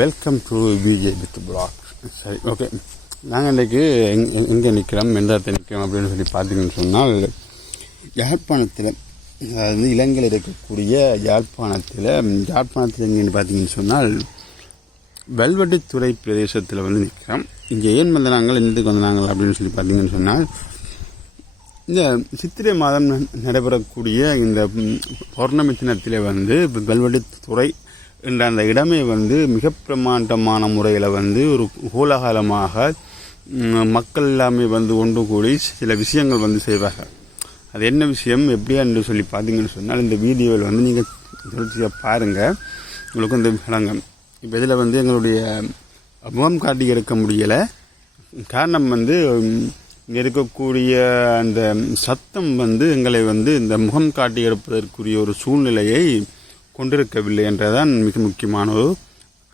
Welcome to BJ with black. சரி, okay. நாங்கள் இன்றைக்கு எங்கே நிற்கிறோம், எந்த இடத்துல நிற்கிறோம் அப்படின்னு சொல்லி பார்த்தீங்கன்னு சொன்னால், யாழ்ப்பாணத்தில், அதாவது இலங்கையில் இருக்கக்கூடிய யாழ்ப்பாணத்தில் எங்கேன்னு பார்த்தீங்கன்னு சொன்னால் வெல்வெட்டித்துறை பிரதேசத்தில் வந்து நிற்கிறோம். இங்கே ஏன் வந்து நாங்கள் எந்தக்கு வந்தாங்கள் அப்படின்னு சொல்லி பார்த்தீங்கன்னு சொன்னால், இந்த சித்திரை மாதம் நடைபெறக்கூடிய இந்த பௌர்ணமி தினத்தில் வந்து வெல்வெட்டித்துறை என்ற அந்த இடமே வந்து மிக பிரமாண்டமான முறையில் வந்து ஒரு கோலாகலமாக மக்கள் எல்லாமே வந்து ஒன்று கூடி சில விஷயங்கள் வந்து செய்வார்கள். அது என்ன விஷயம் எப்படியா என்று சொல்லி பார்த்தீங்கன்னு சொன்னால், இந்த வீடியோவில் வந்து நீங்கள் தொடர்ச்சியாக பாருங்கள், உங்களுக்கு இந்த விளங்கும். இப்போ இதில் வந்து எங்களுடைய முகம் காட்டி எடுக்க முடியலை. காரணம் வந்து இங்கே இருக்கக்கூடிய அந்த சத்தம் வந்து எங்களை வந்து இந்த முகம் காட்டி எடுப்பதற்குரிய ஒரு சூழ்நிலையை கொண்டிருக்கவில்லை என்றதான் மிக முக்கியமான ஒரு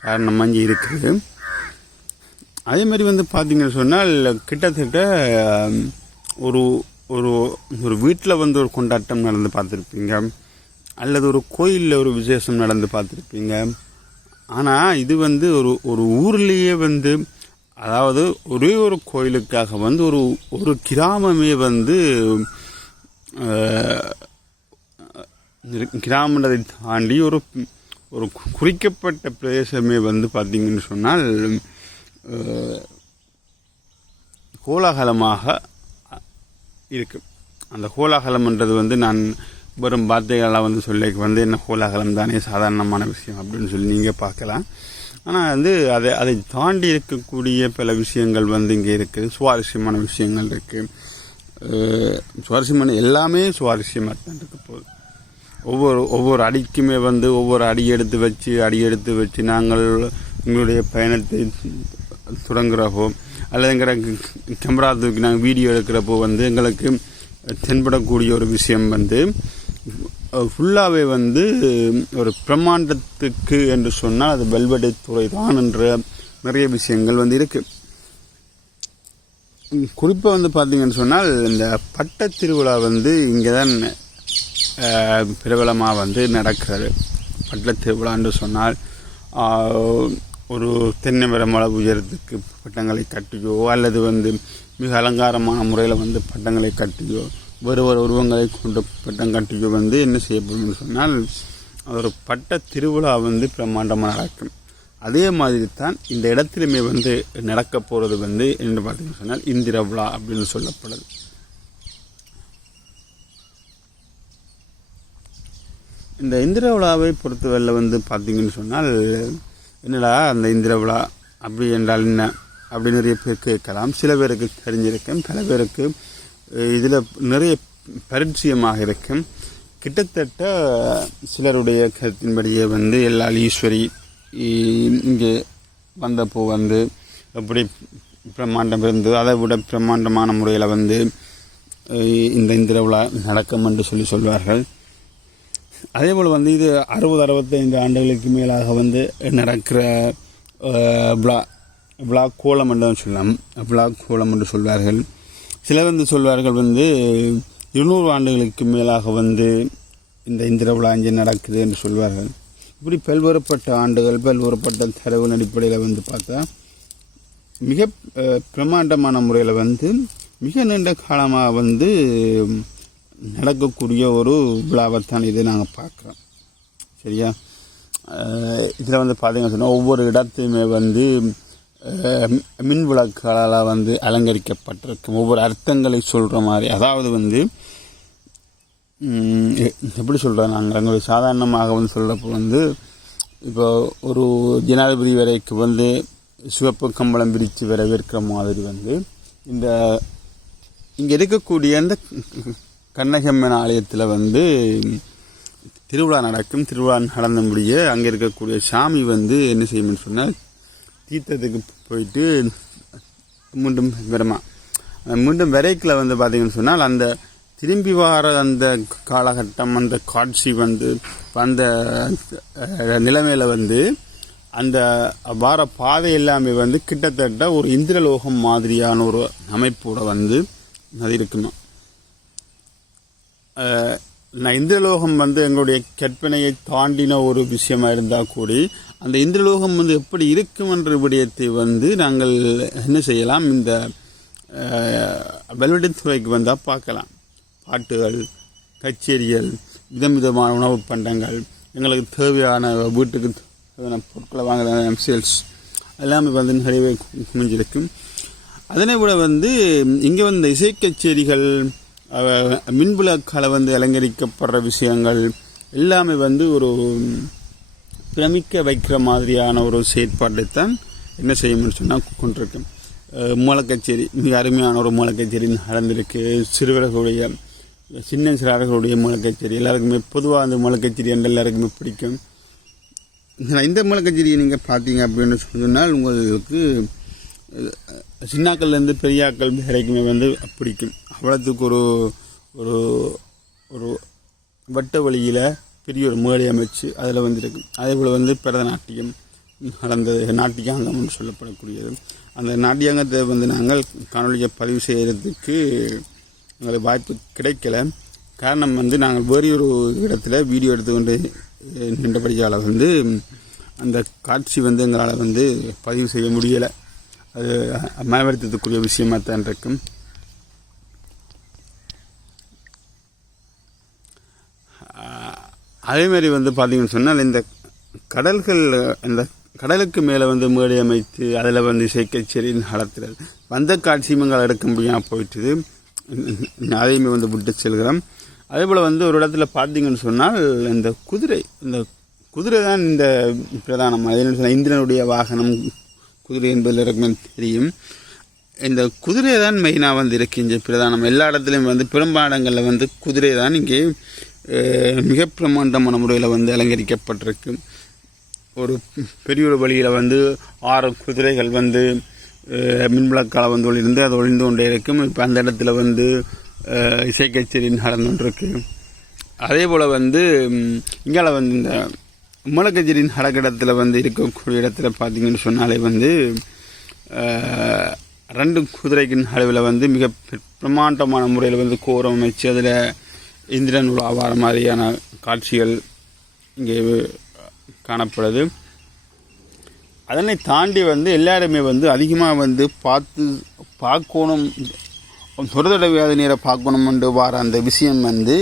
காரணம் அங்கே இருக்குது. அதே மாதிரி வந்து பார்த்தீங்கன்னு சொன்னால், கிட்டத்தட்ட ஒரு ஒரு ஒரு வீட்டில் வந்து ஒரு கொண்டாட்டம் நடந்து பார்த்துருப்பீங்க, அல்லது ஒரு கோயிலில் ஒரு விசேஷம் நடந்து பார்த்துருப்பீங்க. ஆனால் இது வந்து ஒரு ஊர்லேயே வந்து, அதாவது ஒரே ஒரு கோயிலுக்காக வந்து ஒரு கிராமமே வந்து கிராமத்தை தாண்டி ஒரு குறிக்கப்பட்ட பிரதேசமே வந்து பார்த்திங்கன்னு சொன்னால் கோலாகலமாக இருக்கு. அந்த கோலாகலம்ன்றது வந்து நான் வெறும் வார்த்தைகளாக வந்து சொல்லிக்கு வந்து என்ன கோலாகலம் தானே சாதாரணமான விஷயம் அப்படின்னு சொல்லி நீங்கள் பார்க்கலாம். ஆனால் வந்து அதை தாண்டி இருக்கக்கூடிய பல விஷயங்கள் வந்து இங்கே இருக்குது. சுவாரஸ்யமான விஷயங்கள் இருக்குது. சுவாரஸ்யமான எல்லாமே சுவாரஸ்யமாக தான் இருக்க போகுது. ஒவ்வொரு அடிக்குமே வந்து ஒவ்வொரு அடி எடுத்து வச்சு நாங்கள் எங்களுடைய பயணத்தை தொடங்குறப்போ, அல்லது எங்கிற கேமரா தூக்கி நாங்கள் வீடியோ எடுக்கிறப்போ வந்து எங்களுக்கு தென்படக்கூடிய ஒரு விஷயம் வந்து ஃபுல்லாகவே வந்து ஒரு பிரம்மாண்டத்துக்கு என்று சொன்னால் அது வெல்வெட்டித்துறை தான் என்ற நிறைய விஷயங்கள் வந்து இருக்குது. குறிப்பாக வந்து பார்த்திங்கன்னு சொன்னால், இந்த பட்ட திருவிழா வந்து இங்கே தான் பிரபலமாக வந்து நடக்கிறது. பட்ட திருவிழான்னு சொன்னால் ஒரு தென்னை மரம் அளவு உயரத்துக்கு பட்டங்களை கட்டியோ, அல்லது வந்து மிக அலங்காரமான முறையில் வந்து பட்டங்களை கட்டியோ, வேறு உருவங்களை கொண்டு பட்டம் கட்டியோ வந்து என்ன செய்யப்படும்னு சொன்னால், ஒரு பட்ட திருவிழா வந்து பிரம்மாண்டமாக நடக்கும். அதே மாதிரி தான் இந்த இடத்துலையுமே வந்து நடக்க போகிறது வந்து என்ன பார்த்தீங்கன்னு சொன்னால் இந்திர விழா அப்படின்னு சொல்லப்படுது. இந்த இந்திர விழாவை பொறுத்தவரையில் வந்து பார்த்திங்கன்னு சொன்னால், என்னடா அந்த இந்திர விழா அப்படி என்றால் என்ன அப்படி நிறைய பேர் கேட்கலாம். சில பேருக்கு தெரிஞ்சிருக்கும், பல பேருக்கு இதில் நிறைய பரிச்சயமாக இருக்கும். கிட்டத்தட்ட சிலருடைய கருத்தின்படியே வந்து எல்லால் ஈஸ்வரி இங்கே வந்தப்போ வந்து எப்படி பிரம்மாண்டம் இருந்தது, அதை விட பிரம்மாண்டமான முறையில் வந்து இந்த இந்திர விழா நடக்கும் என்று சொல்வார்கள். அதே போல் வந்து இது 60-65 ஆண்டுகளுக்கு மேலாக வந்து நடக்கிற விழா கோலம் என்று சொல்லலாம். விழா கோலம் என்று சொல்வார்கள். சிலர் வந்து சொல்வார்கள் வந்து 200 ஆண்டுகளுக்கு மேலாக வந்து இந்த இந்திர விழா இங்கே நடக்குது என்று சொல்வார்கள். இப்படி பல்வேறுபட்ட ஆண்டுகள், பல்வேறுபட்ட தரவு அடிப்படையில் வந்து பார்த்தா மிக பிரமாண்டமான முறையில் வந்து மிக நீண்ட காலமாக வந்து நடக்கக்கூடிய ஒரு விழாவைத்தான் இது நாங்கள் பார்க்குறோம். சரியா? இதில் வந்து பார்த்தீங்கன்னு சொன்னால், ஒவ்வொரு இடத்தையுமே வந்து மின் விளக்குகளால் வந்து அலங்கரிக்கப்பட்டிருக்கும். ஒவ்வொரு அர்த்தங்களை சொல்கிற மாதிரி, அதாவது வந்து எப்படி சொல்கிறோம், நாங்கள் எங்களுடைய சாதாரணமாக வந்து சொல்கிறப்போ வந்து இப்போ ஒரு ஜனாதிபதி வரைக்கு வந்து சிவப்பு கம்பளம் விரித்து வரவேற்கிற மாதிரி வந்து இந்த இங்கே இருக்கக்கூடிய அந்த கண்ணகம்மன் ஆலயத்தில் வந்து திருவிழா நடக்கும். திருவிழா நடந்த முடிய அங்கே இருக்கக்கூடிய சாமி வந்து என்ன செய்யும்னு சொன்னால், தீர்த்தத்துக்கு போயிட்டு மீண்டும் வரைக்கில் வந்து பார்த்திங்கன்னு சொன்னால், அந்த திரும்பி வர அந்த காலகட்டம், அந்த காட்சி வந்து அந்த நிலைமையில் வந்து அந்த வார பாதை எல்லாமே வந்து கிட்டத்தட்ட ஒரு இந்திரலோகம் மாதிரியான ஒரு அமைப்போட வந்து அது இருக்குமா. இந்திரலோகம் வந்து எங்களுடைய கற்பனையை தாண்டின ஒரு விஷயமா இருந்தால் கூடி அந்த இந்திரலோகம் வந்து எப்படி இருக்கும் என்ற விடயத்தை வந்து நாங்கள் என்ன செய்யலாம், இந்த வெல்வெட்டின் துறைக்கு வந்தால் பார்க்கலாம். பாட்டுகள், கச்சேரிகள், விதமான உணவு பண்டங்கள், எங்களுக்கு தேவையான வீட்டுக்கு தேவையான பொருட்களை வாங்குற சேல்ஸ் எல்லாமே வந்து நிறையவே குமிஞ்சிருக்கும். அதனை விட வந்து இங்கே வந்து இசை கச்சேரிகள், மின்விளக்கால் வந்து அலங்கரிக்கப்படுற விஷயங்கள் எல்லாமே வந்து ஒரு பிரமிக்க வைக்கிற மாதிரியான ஒரு செயற்பாட்டைத்தான் என்ன செய்யணும்னு சொன்னால் கொண்டிருக்கேன். மூலக்கச்சேரி மிக அருமையான ஒரு மூலக்கச்சேரி நடந்திருக்கு. சிறுவர்களுடைய சின்ன சிறார்களுடைய மூலக்கச்சேரி எல்லாருக்குமே பொதுவாக அந்த மூலக்கச்சேரி என்ற எல்லாருக்குமே பிடிக்கும். இந்த மூலக்கச்சேரியை நீங்கள் பார்த்தீங்க அப்படின்னு சொன்னால் உங்களுக்கு சின்னாக்கள்லேருந்து பெரியாக்கள் வரைக்குமே வந்து பிடிக்கும். அவ்வளோத்துக்கு ஒரு ஒரு ஒரு வட்ட வழியில் பெரிய ஒரு மேடை அமைச்சு அதில் வந்துருக்கு. அதே போல் வந்து பரதநாட்டியம் நடந்தது, நாட்டியாங்கம்னு சொல்லப்படக்கூடியது. அந்த நாட்டியாங்கத்தை வந்து நாங்கள் காணொலியை பதிவு செய்கிறதுக்கு எங்களுக்கு வாய்ப்பு கிடைக்கல. காரணம் வந்து நாங்கள் வேறு ஒரு இடத்துல வீடியோ எடுத்துக்கொண்டு நின்றபடியால் வந்து அந்த காட்சி வந்து எங்களால் வந்து பதிவு செய்ய முடியலை. அது மனவருத்தத்துக்குரிய விஷயமாக தான் இருக்கும். அதேமாதிரி வந்து பார்த்திங்கன்னு சொன்னால் இந்த கடல்கள், இந்த கடலுக்கு மேலே வந்து மேடை அமைத்து அதில் வந்து இசை கச்சேரி நடத்துறது வந்த காட்சியங்கள் எடுக்க முடியாமல் போயிட்டுது. அதையுமே வந்து விட்டு செல்கிறோம். அதே போல் வந்து ஒரு இடத்துல பார்த்தீங்கன்னு சொன்னால் இந்த குதிரை தான் இந்த பிரதானம். அது என்ன சொன்னால் இந்திரனுடைய வாகனம் குதிரை என்பதில் இருக்குமே தெரியும். இந்த குதிரை தான் மெயினாக வந்து இருக்கு இங்கே பிரதானம். எல்லா இடத்துலையும் வந்து பெரும்பாலான இடங்களில் வந்து குதிரை தான் இங்கே மிக பிரமாண்டமான முறையில் வந்து அலங்கரிக்கப்பட்டிருக்கு. ஒரு பெரிய ஒரு வழியில் வந்து 6 குதிரைகள் வந்து மின்விளக்கால் வந்து ஒளிர்ந்து அது ஒளிந்து கொண்டே இருக்கும். இப்போ அந்த இடத்துல வந்து இசை கச்சேரி நடந்து கொண்டிருக்கு. அதே போல் வந்து இங்கால வந்து இந்த மூலக்கச்சேரியின் நடக்க இடத்துல வந்து இருக்கக்கூடிய இடத்துல பார்த்தீங்கன்னு சொன்னாலே வந்து 2 குதிரைக்கின் அளவில் வந்து மிக பிரமாண்டமான முறையில் வந்து கோரம் அமைச்சு அதில் இந்திரன் உலாவார மாதிரியான காட்சிகள் இங்கே காணப்படுது. அதனை தாண்டி வந்து எல்லாருமே வந்து அதிகமாக வந்து பார்க்கணும், ஒரு தடவையாவது நேரம் பார்க்கணும் என்று வார அந்த விஷயம் வந்து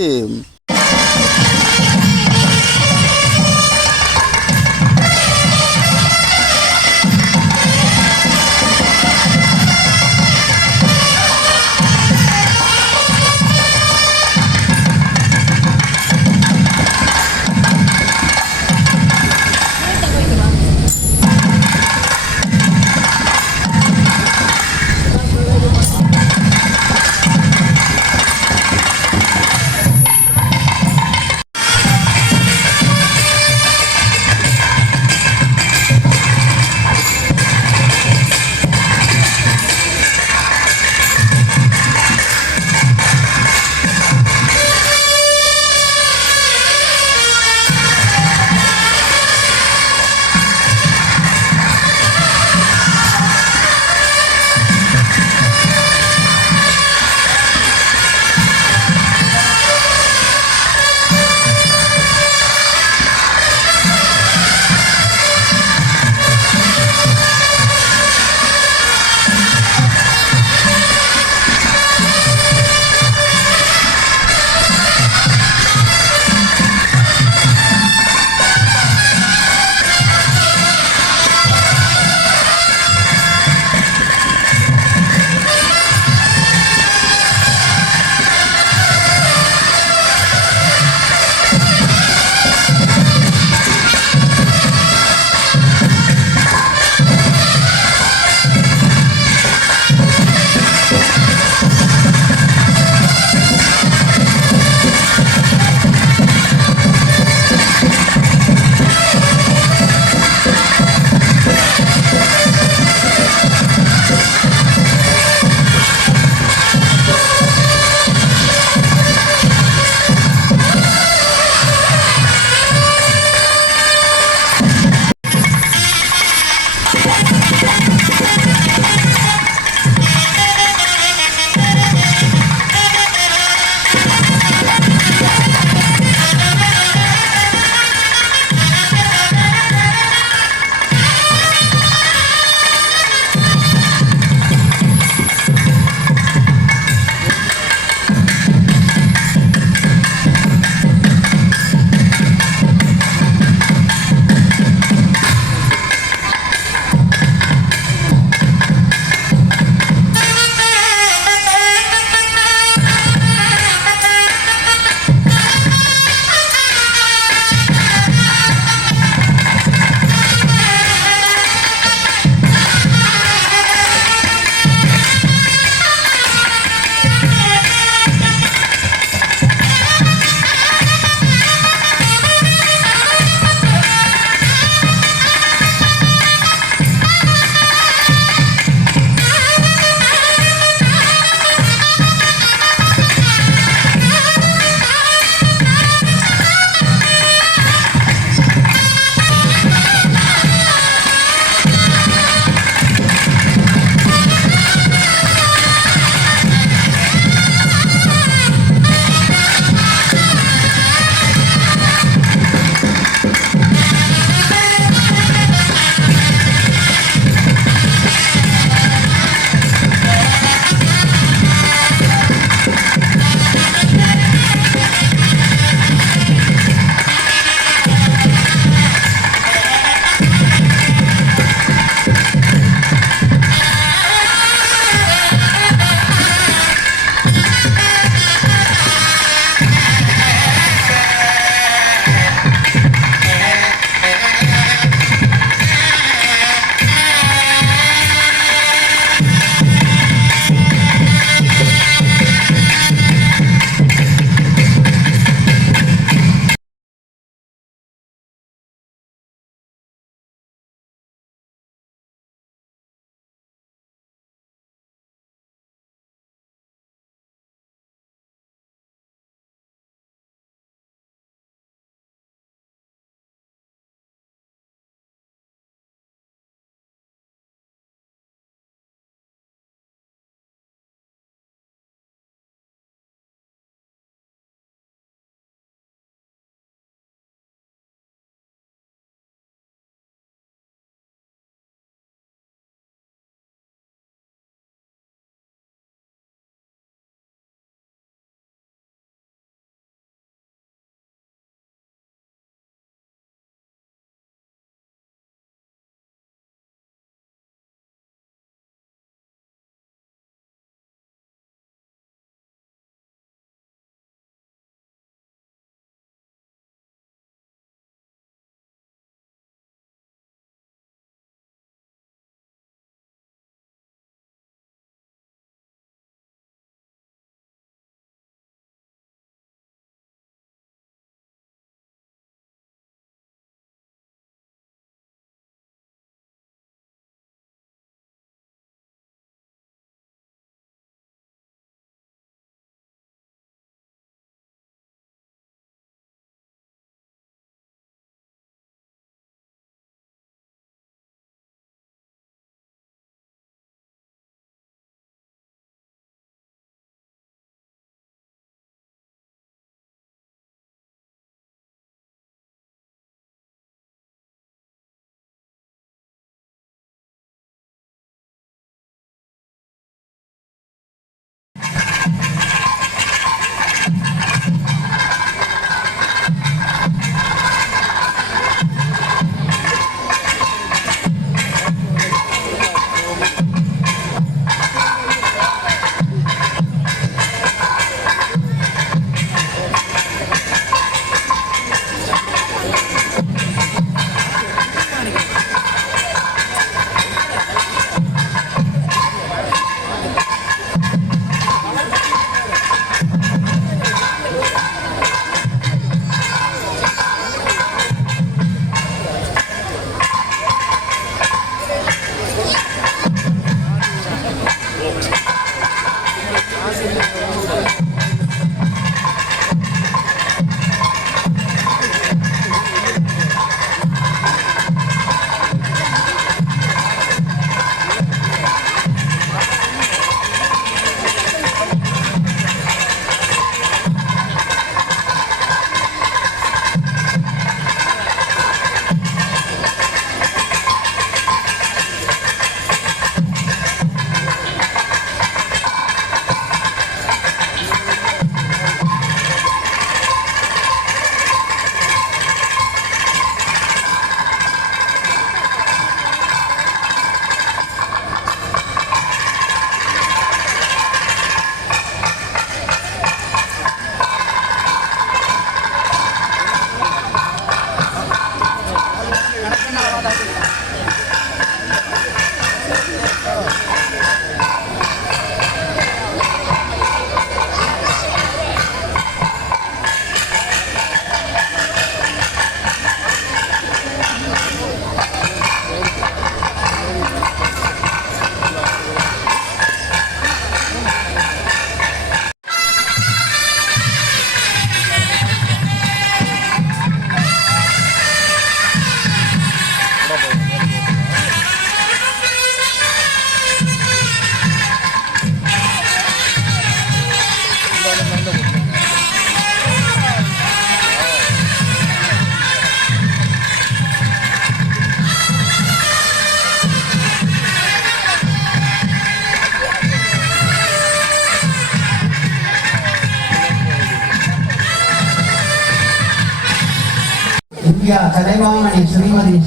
இந்தியா கலைமாமணி ஸ்ரீமதி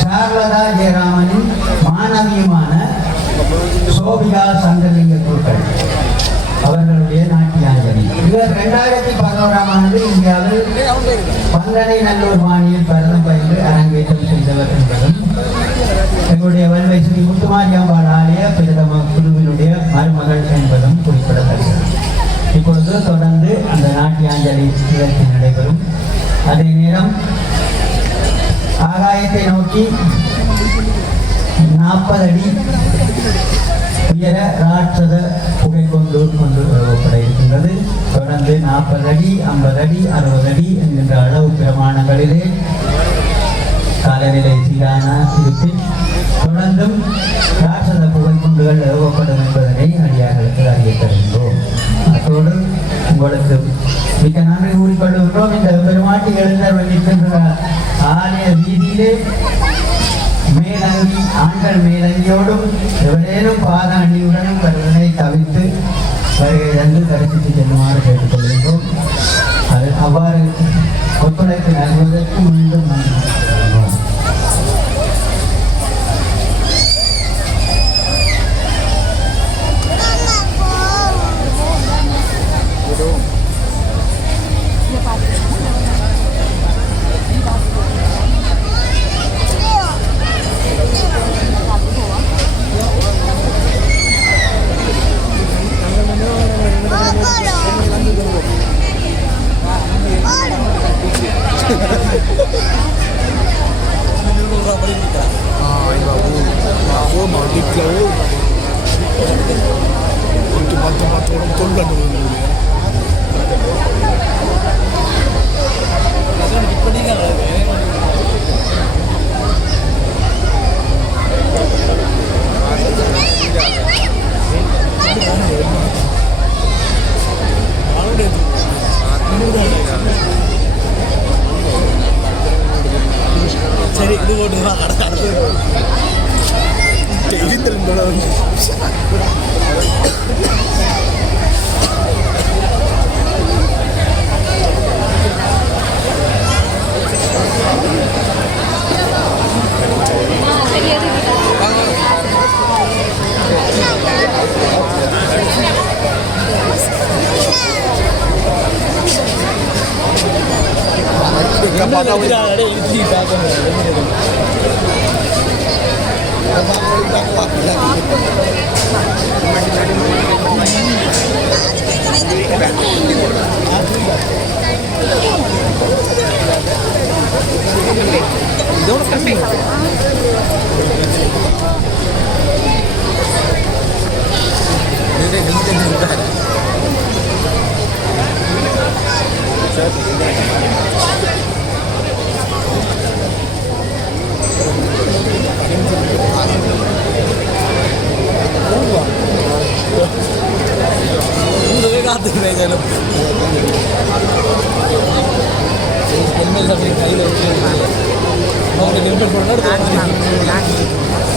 சாரலதா ஜெயராமனின் மாணவியுமான சோபிகா சங்கலிங்க குருக்கள் அவர்களுடைய நாட்டியாஞ்சலி. இவர் 2011ஆம் ஆண்டு இந்தியாவில் பந்தனை நல்லூர் மாநில பரதம் பயின்று அரங்கேற்றம் செய்தவர் என்பதும் எங்களுடைய வல்வை ஸ்ரீ முத்துமாரியாம்பாள் ஆலய பிரதம குழுவினுடைய மருமகள் என்பதும் குறிப்பிடத்தக்கது. இப்பொழுது தொடர்ந்து அந்த நாட்டியாஞ்சலி நிகழ்ச்சி நடைபெறும். அதே நேரம் ஆகாயத்தை நோக்கி 40 அடி உயர ராட்சத புகை கொண்டு ஏவப்பட இருக்கின்றது. தொடர்ந்து 40 அடி 50 அடி 60 அடி என்கின்ற அளவு பிரமாணங்களிலே காலநிலை சீரான இருப்பின் தொடர்ந்தும் ராட்சத புகை குண்டுகள் ஏவப்படும் என்பதனை அடியார்களுக்கு அறிய தருகின்றோம். அதோடு உங்களுக்கு மிக நன்றி கூறிக்கொள்கின்றோம். இந்த பெருமாட்டி எழுந்தர் இருக்கின்ற ஆலய வீதியிலே மேலங்கி ஆண்கள் மேலங்கியோடும் எவரேனும் பாத அணியுடனும் வருவதை தவிர்த்து வருகை தந்து தரிசித்து செல்லுமாறு கேட்டுக்கொள்கின்றோம். அது அவ்வாறு ஒத்துழைப்பு நல்குவதற்கு மீண்டும் நன்றி.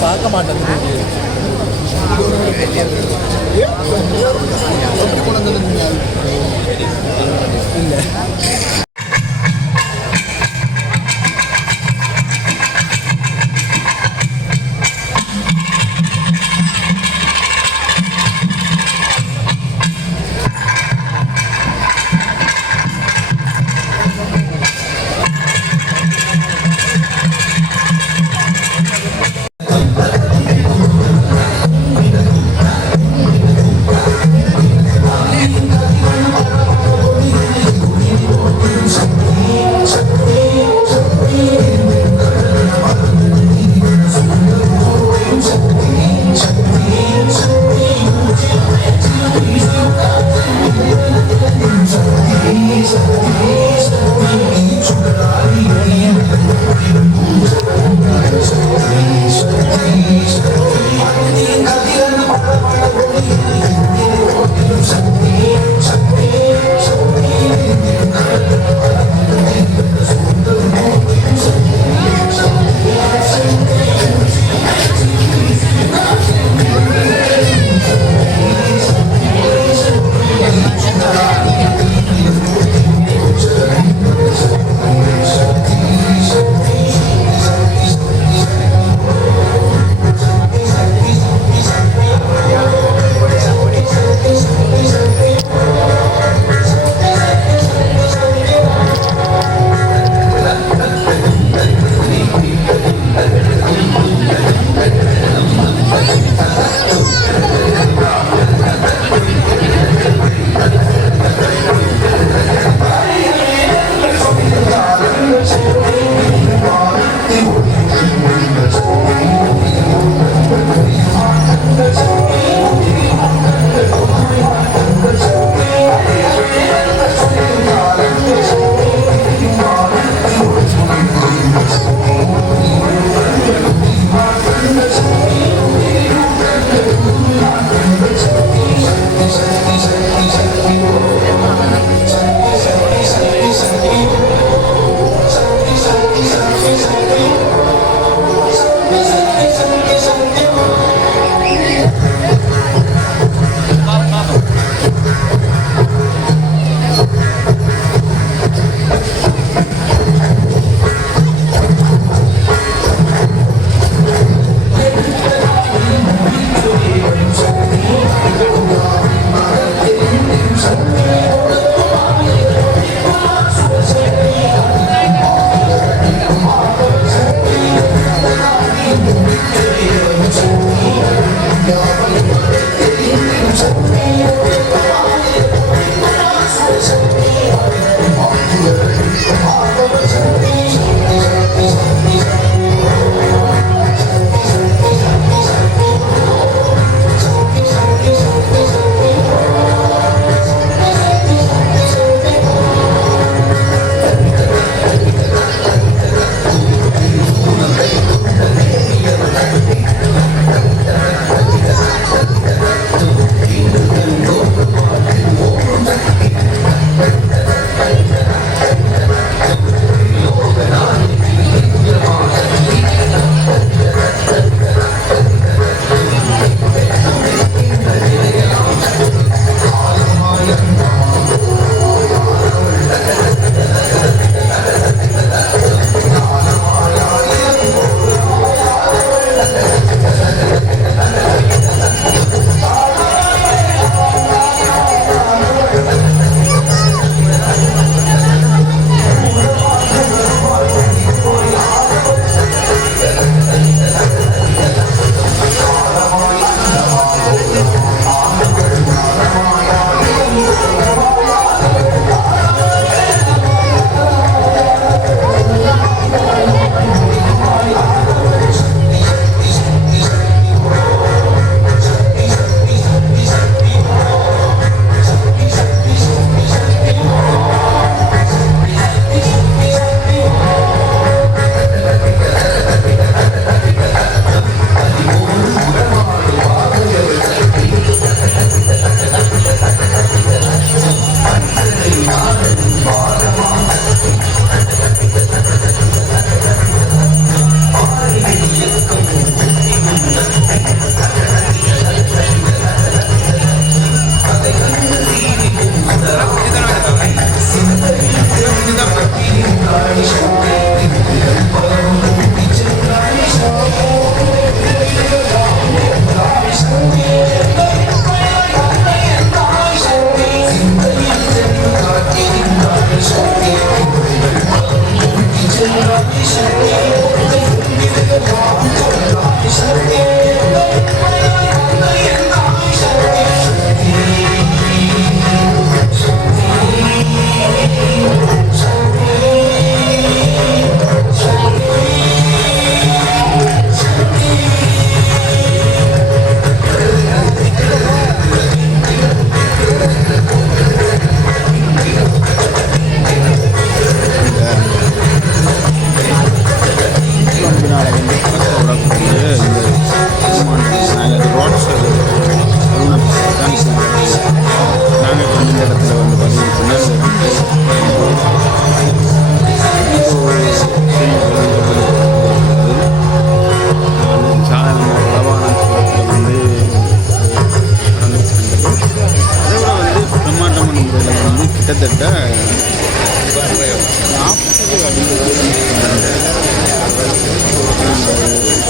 பார்க்க மாட்டேன் இல்லை.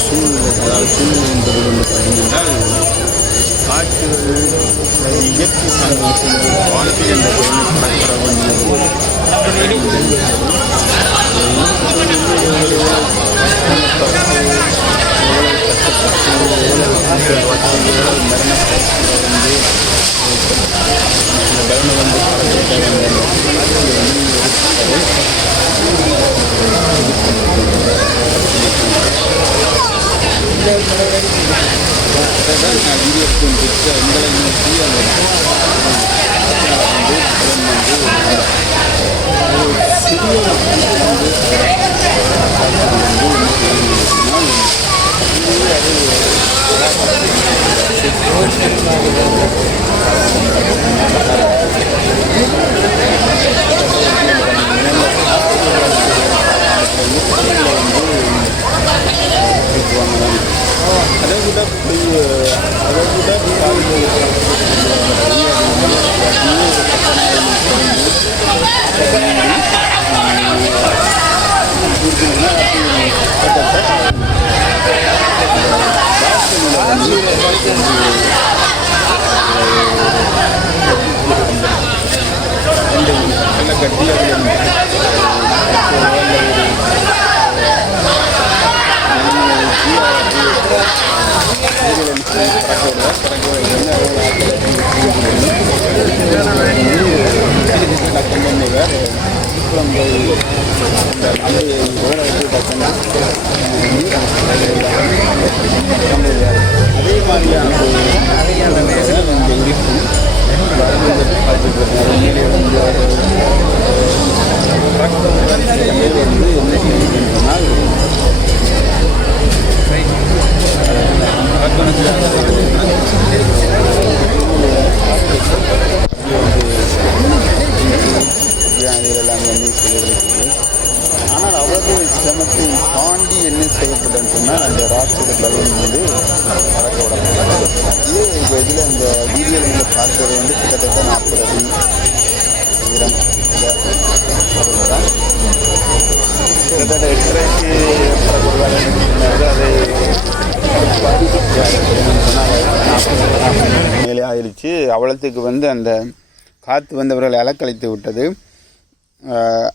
சூழ்நிலை என்பது வந்து பார்த்தீங்கன்னா காற்றுகள் இயற்கை சார்ந்த வாழ்க்கை என்ற அதே மாதிரியான ஆனால் அவரது சிரமத்தை தாண்டி என்ன செய்யப்பட்டதுன்னு சொன்னால் அந்த ராட்சத பலூன் வந்து பறக்க விடப்பட்டது. இதே இப்போ இதில் இந்த வீடியோவில் நீங்கள் பார்க்குறது வந்து கிட்டத்தட்ட 40 அடி உயரம் இந்த பலூன் தான். கிட்டத்தட்ட 8:30க்கு அதை மேலே ஆயிடுச்சு. அவ்வளோத்துக்கு வந்து அந்த காற்று வந்து அவர்களை அலக்கழித்து விட்டது.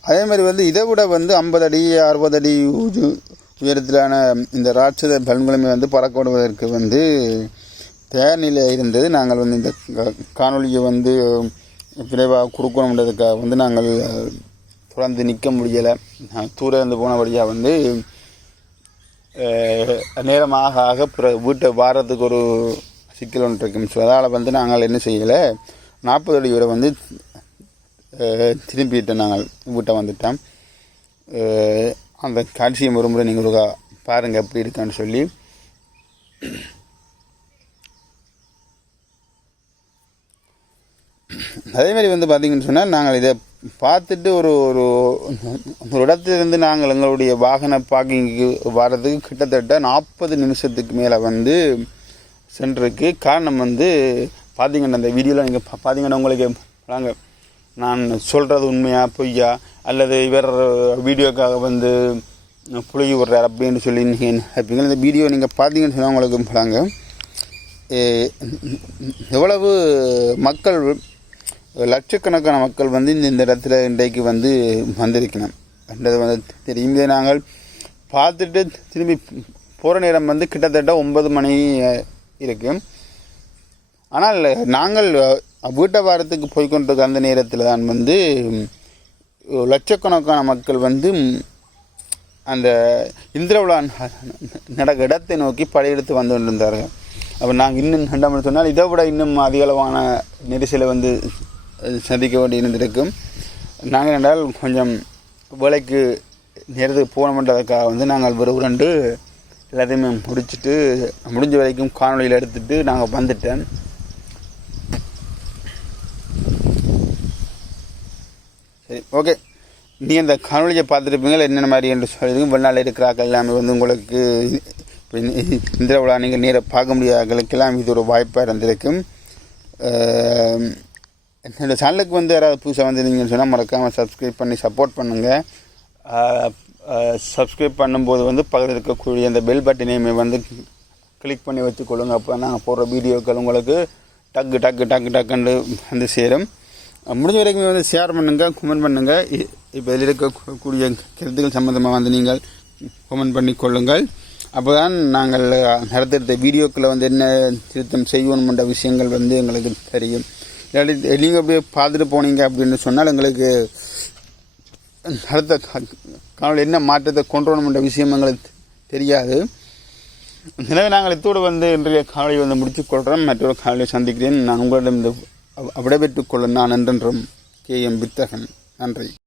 அதே மாதிரி வந்து இதை விட வந்து 50 அடி 60 அடி உயரத்திலான இந்த ராட்சத பலன்களுமே வந்து பறக்க விடுவதற்கு வந்து தயார் நிலையில் இருந்தது. நாங்கள் வந்து இந்த காணொலியை வந்து விரைவாக கொடுக்கணுன்றதுக்காக வந்து நாங்கள் தொடர்ந்து நிற்க முடியலை. தூர இருந்து போனபடியாக வந்து நேரமாக ஆக வீட்டை வாரத்துக்கு ஒரு சிக்கல் ஒன்று இருக்கும். ஸோ அதனால் வந்து நாங்கள் என்ன செய்யலை, 40 அடி வரை வந்து திரும்பிட்டு நாங்கள் வீட்டை வந்துட்டோம். அந்த காட்சியை ஒரு முறை நீங்கள் பாருங்கள் எப்படி இருக்கான்னு சொல்லி. அதேமாதிரி வந்து பார்த்திங்கன்னு சொன்னால் நாங்கள் இதை பார்த்துட்டு ஒரு இடத்துலேருந்து நாங்கள் எங்களுடைய வாகன பார்க்கிங்கு வர்றதுக்கு கிட்டத்தட்ட 40 நிமிஷத்துக்கு மேலே வந்து சென்றிருக்கு. காரணம் வந்து பார்த்திங்கன்னா அந்த வீடியோவில் நீங்கள் பார்த்திங்கன்னா உங்களுக்கு நாங்கள் நான் சொல்கிறது உண்மையா பொய்யா அல்லது இவர் வீடியோக்காக வந்து புழுகி விடுறார் அப்படின்னு சொல்லி நீங்கள் நினைப்பீங்க. இந்த வீடியோ நீங்கள் பார்த்தீங்கன்னு சொன்னால் உங்களுக்கு போகிறாங்க எவ்வளவு மக்கள், லட்சக்கணக்கான மக்கள் வந்து இந்த இடத்துல இன்றைக்கு வந்து வந்திருக்கணும் என்றது வந்து தெரியும். இதை நாங்கள் பார்த்துட்டு திரும்பி போகிற நேரம் வந்து கிட்டத்தட்ட 9 மணி இருக்குது. ஆனால் நாங்கள் வீட்டை வாரத்துக்கு போய்கொண்டிருக்க அந்த நேரத்தில் தான் வந்து லட்சக்கணக்கான மக்கள் வந்து அந்த இந்திர விழா நடக்க இடத்தை நோக்கி படையெடுத்து வந்து கொண்டிருந்தார்கள். அப்போ நாங்கள் இன்னும் ரெண்டாம் சொன்னால் இதை விட இன்னும் அதிகளவான நெரிசலை வந்து சந்திக்க வேண்டி இருந்திருக்கும். நாங்கள் என்றால் கொஞ்சம் வேலைக்கு நேரத்துக்கு போகணுன்றதுக்காக வந்து நாங்கள் விரும்புகிறண்டு எல்லாத்தையுமே முடிஞ்ச வரைக்கும் காணொலியில் எடுத்துகிட்டு நாங்கள் வந்துட்டேன். சரி, ஓகே. நீங்கள் இந்த காணொலியை பார்த்துருப்பீங்களா என்னென்ன மாதிரி என்று சொல்லியிருக்கோம். வெளிநாட்டில் இருக்கிறார்கள் எல்லாமே வந்து உங்களுக்கு இந்திர விழா நீங்கள் நேராக பார்க்க முடியாதவர்களுக்கெல்லாம் இது ஒரு வாய்ப்பாக இருந்திருக்கும். என்னோடய சேனலுக்கு வந்து யாராவது புதுசாக வந்துருந்தீங்கன்னு சொன்னால் மறக்காமல் சப்ஸ்கிரைப் பண்ணி சப்போர்ட் பண்ணுங்கள். சப்ஸ்கிரைப் பண்ணும்போது வந்து பக்கத்தில் இருக்கக்கூடிய அந்த பெல் பட்டனையுமே வந்து கிளிக் பண்ணி வச்சுக்கொள்ளுங்க. அப்போ நாங்கள் போடுற வீடியோக்கள் உங்களுக்கு டக்குன்னு வந்து சேரும். முடிஞ்ச வரைக்கும் வந்து ஷேர் பண்ணுங்கள், கமெண்ட் பண்ணுங்கள். இப்போ இதில் இருக்கக்கூடிய கருத்துக்கள் சம்மந்தமாக வந்து நீங்கள் கமெண்ட் பண்ணி கொள்ளுங்கள். அப்போ தான் நாங்கள் நடத்திருந்த வீடியோக்களை வந்து என்ன திருத்தம் செய்யணுமென்ற விஷயங்கள் வந்து எங்களுக்கு தெரியும். இல்லாட்டி நீங்கள் அப்படியே பார்த்துட்டு போனீங்க அப்படின்னு சொன்னால் எங்களுக்கு அடுத்த காலையில் என்ன மாற்றத்தை கொண்டு வரணுமென்ற விஷயம் எங்களுக்கு தெரியாது. எனவே நாங்கள் இத்தோடு வந்து இன்றைய காலையை வந்து முடித்துக்கொள்கிறோம். மற்றொரு காலையை சந்திக்கிறேன். நான் உங்களிடம் இந்த விடைபெற்றுக் கொள்ள நான் என்றென்றும் KM வித்தகன். நன்றி.